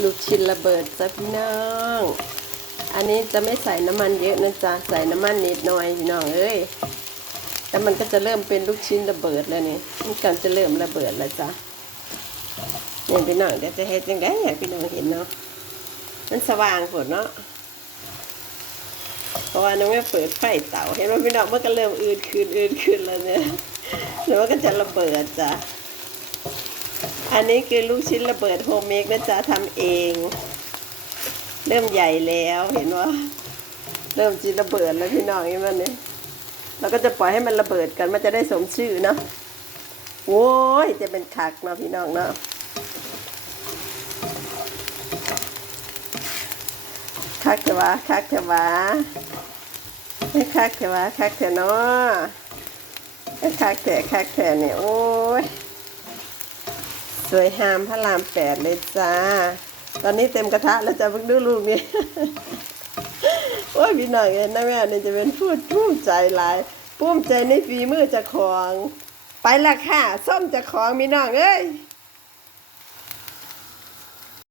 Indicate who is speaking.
Speaker 1: ลูกชิ้นระเบิดจ้ะพี่น้อง อันนี้จะไม่ใส่น้ำมันเยอะนะจ๊ะ ใส่น้ำมันนิดหน่อยพี่น้องเอ้ยแต่มันก็จะเริ่มเป็นลูกชิ้นระเบิดแล้วนี่มันกำลังจะเริ่มระเบิดแล้วจ้ะเนี่พี่น้องเดี๋ยวจะเฮ็ดยังไงพี่น้องเห็นเนาะ มันสว่างฝนเนาะเพราะว่าน้องแม่เปิดไฟเตาเห็นว่าพี่น้องมันก็เริ่มอืดขึ้นอืดขึ้นแล้วเนี่ยแล้วมันก็จะระเบิดจ้ะ อันนี้คือลูกชิ้นระเบิดโฮมเมกนะจ๊ะทำเอง เริ่มใหญ่แล้วเห็นว่า เริ่มจีระเบิดแล้วพี่น้องเห็นไหมเนี่ยเราก็จะปล่อยให้มันระเบิดกันมันจะได้สมชื่อเนาะโว้ยจะเป็นคักเนาะพี่น้องเนาะคักเถอะวะคักเถอะวะให้คักเถอะวะคักเถอะเนาะคักเถอะคักเถอะเนี่ยโอ้ย สวยงามพระรามแปดเลยจ้า ตอนนี้เต็มกระทะแล้วจะเพิ่งดูลูกนี่ โอ้ยพี่น้องเอ็นนะแม่นี่จะเป็นพูดภูมิใจหลายภูมิใจในฝีมือจะของ ไปละค่ะ ส้มจะของพี่น้องเอ้ย